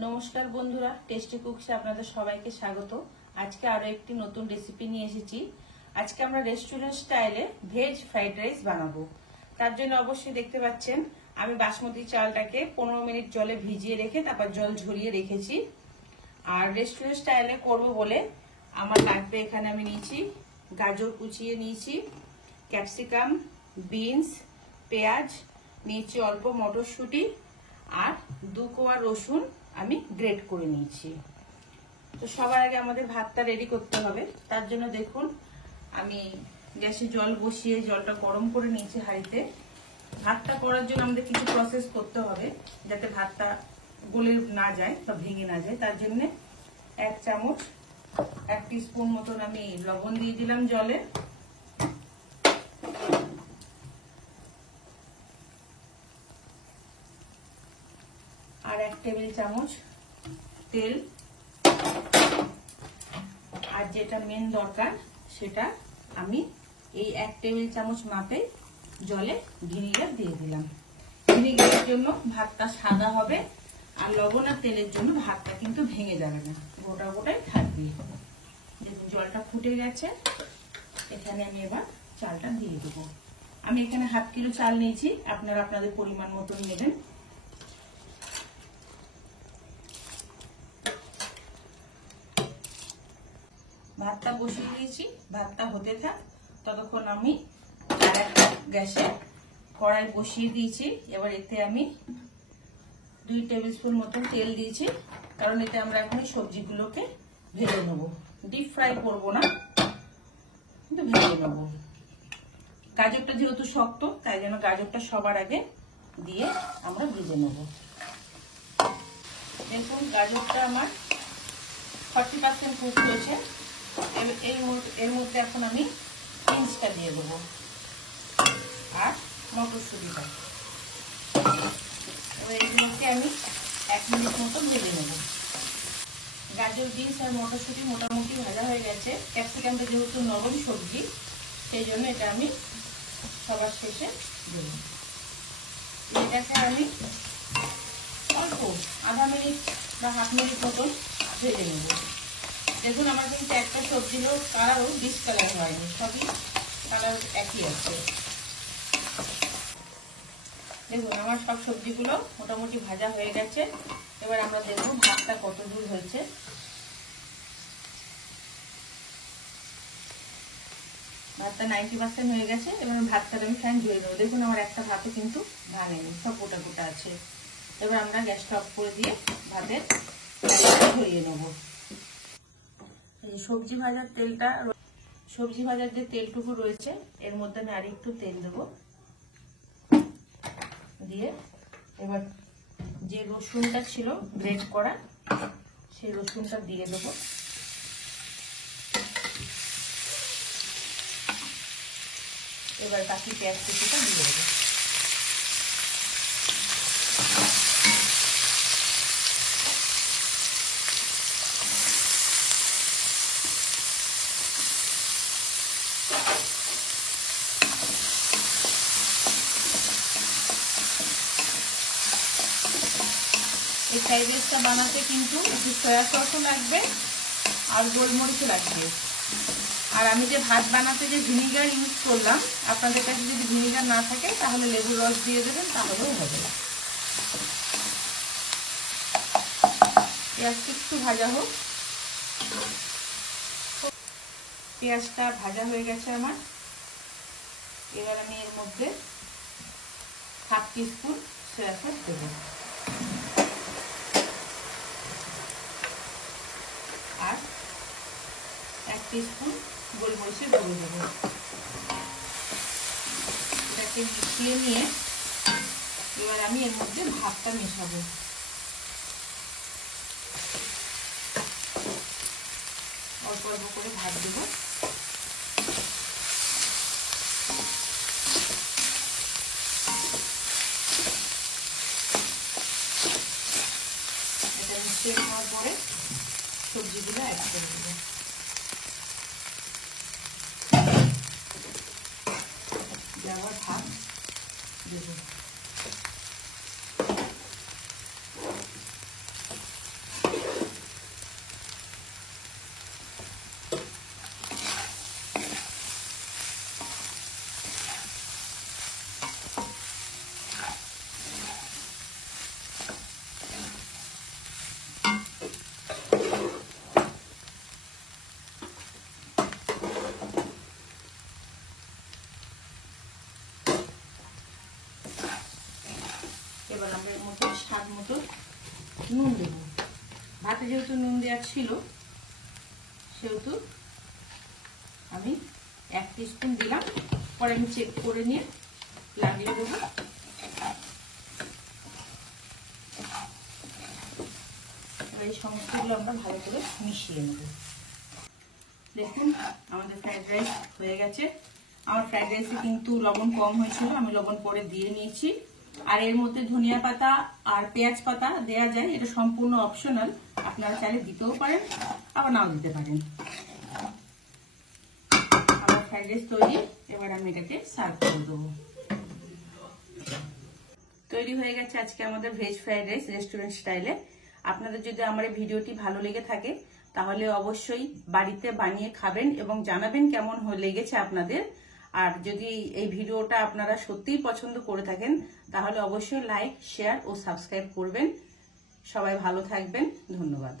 নমস্কার বন্ধুরা, টেস্টি কুকসে আপনাদের সবাইকে স্বাগত। আজকে আরো একটি নতুন রেসিপি নিয়ে এসেছি। আজকে আমরা রেস্টুরেন্ট স্টাইলে ভেজ ফ্রাইড রাইস বানাবো। তার জন্য অবশ্যই দেখতে পাচ্ছেন আমি বাসমতি চালটাকে 15 মিনিট জলে ভিজিয়ে রেখে তারপর জল ঝরিয়ে রেখেছি। আর রেস্টুরেন্ট স্টাইলে করব বলে আমার লাগবে, এখানে আমি নিয়েছি গাজর কুচিয়ে নিয়েছি, ক্যাপসিকাম, বিনস, পেঁয়াজ নিয়েছি, অল্প মটরশুঁটি আর 2 কোয়া রসুন আমি গ্রেট করে নিয়েছি। তো সবার আগে আমাদের ভাতটা রেডি করতে হবে। তার জন্য দেখুন আমি গ্যাসে জল বসিয়ে জলটা গরম করে নিয়েছি হাঁড়িতে। ভাতটা করার জন্য আমাদের কিছু প্রসেস করতে হবে যাতে ভাতটা গলে না যায় বা ভেঙে না যায়। তার জন্য 1 টিস্পুন মতন আমি লবণ দিয়ে দিলাম জলে। আর 1 টেবিল চামচ তেল। আর যেটা মেন দরকার সেটা আমি এই 1 টেবিল চামচ মাপে জলে ভিনিগার দিয়ে দিলাম। ভিনিগারের জন্য ভাতটা সাদা হবে, আর লবণ আর তেলের জন্য ভাতটা কিন্তু ভেঙে যাবে না, গোটা গোটাই থাকবে। দেখুন জলটা ফুটে গেছে। এখানে আমি এবার চালটা দিয়ে দেবো। আমি এখানে 1/2 কিলো চাল নিয়েছি, আপনারা আপনাদের পরিমাণ মতন নেবেন। ভাতটা বসিয়ে দিয়েছি, ভাতটা হতে থাক। ততক্ষণ আমি আরেকটা গ্যাসে কড়াই বসিয়ে দিয়েছি। এবার এতে আমি 2 টেবিল স্পুন মতন তেল দিয়েছি, কারণ এতে আমরা এখন সবজিগুলোকে ভেজে নেবো। ডিপ ফ্রাই করবো না, কিন্তু ভেজে নেবো। গাজরটা যেহেতু শক্ত, তাই জন্য গাজরটা সবার আগে দিয়ে আমরা ভেজে নেব। দেখুন গাজরটা আমার 40% কুক হয়েছে। এর মধ্যে এখন আমি বিনসটা দিয়ে দেবো আর মটরশুঁটিটা। এবার এগুলোকে আমি 1 মিনিট মতো ভেজে নেব। গাজর, বিনস আর মটরশুঁটি মোটামুটি ভাজা হয়ে গেছে। ক্যাপসিকামটা যেহেতু নরম সবজি, সেই জন্য এটা আমি সবার শেষে দেব। এটাকে আমি অল্প আধা মিনিট বা হাফ মিনিট মতন ভেজে নেব। দেখুন আমার কিন্তু একটা সবজিরও কালারও ডিসকালার হয়নি, সবই কালার একই আছে। দেখুন আমার সব সবজিগুলো মোটামুটি ভাজা হয়ে গেছে। এবার আমরা দেখব ভাতটা কত দূর হয়েছে। ভাতটা 90% হয়ে গেছে। এবার ভাতটাকে আমি ফ্যান ধুয়ে নেবো। দেখুন আমার একটা ভাতও কিন্তু ভাঙেনি, সব গোটা গোটা আছে। এবার আমরা গ্যাসটা অফ করে দিয়ে ভাতের ধরিয়ে নেবো। সবজি ভাজার যে তেলটুকু রয়েছে এর মধ্যে আমি আর একটু তেল দেবো। দিয়ে এবার যে রসুনটা ছিল গ্রেট করা, সেই রসুনটা দিয়ে দেবো। এবার বাকি পেঁয়াজ কুচিটা দিয়ে দেবো। এই ফ্রাইড রাইসটা বানাতে কিন্তু একটু সয়া সসও লাগবে আর গোলমরিচও লাগবে। আর আমি যে ভাত বানাতে যে ভিনিগার ইউজ করলাম, আপনাদের কাছে যদি ভিনিগার না থাকে তাহলে লেবুর রস দিয়ে দেবেন, তাহলেও হবে। পেঁয়াজটা একটু ভাজা হোক। পেঁয়াজটা ভাজা হয়ে গেছে আমার। এবার আমি এর মধ্যে 1/2 টিস্পুন সয়া সস দেবো আর 1 টিস্পুন গোলমরিচের গুঁড়ো দেবো। এটাকে মিশিয়ে নিয়ে এবার আমি এর মধ্যে ভাতটা মেশাবো। অল্প অল্প করে ভাত দেবো। এটা মিশিয়ে নেওয়ার পরে সবজিগুলো অ্যাড করে দেবো। আবার ভাত দেবো। স্বাদ মতো নুন দেব। ভাতে যেহেতু নুন দেওয়া ছিল সেহেতু আমি 1 টিস্পুন দিলাম, পরে আমি চেক করে নিয়ে লাগিয়ে দেবো। এই সমস্তগুলো আমরা ভালো করে মিশিয়ে নেব। দেখুন আমাদের ফ্রাইড রাইস হয়ে গেছে। আমার ফ্রাইড রাইসে কিন্তু লবণ কম হয়েছিল, আমি লবণ পরে দিয়ে নিয়েছি। আর এর মধ্যে ধনিয়া পাতা আর পেঁয়াজ পাতা দেয়া যায়, এটা সম্পূর্ণ অপশনাল, আপনারা চাইলে দিতেও পারেন আবার নাও দিতে পারেন। আমার ফ্রাইড রাইস তৈরি, এবার আমি এটাকে সার্ভ করে দেবো। তৈরি হয়ে গেছে আজকে আমাদের ভেজ ফ্রাইড রাইস রেস্টুরেন্ট স্টাইলে। আপনাদের যদি আমার এই ভিডিওটি ভালো লেগে থাকে তাহলে অবশ্যই বাড়িতে বানিয়ে খাবেন এবং জানাবেন কেমন লেগেছে আপনাদের। আর যদি এই ভিডিওটা আপনারা সত্যিই পছন্দ করে থাকেন তাহলে অবশ্যই লাইক, শেয়ার ও সাবস্ক্রাইব করবেন। সবাই ভালো থাকবেন, ধন্যবাদ।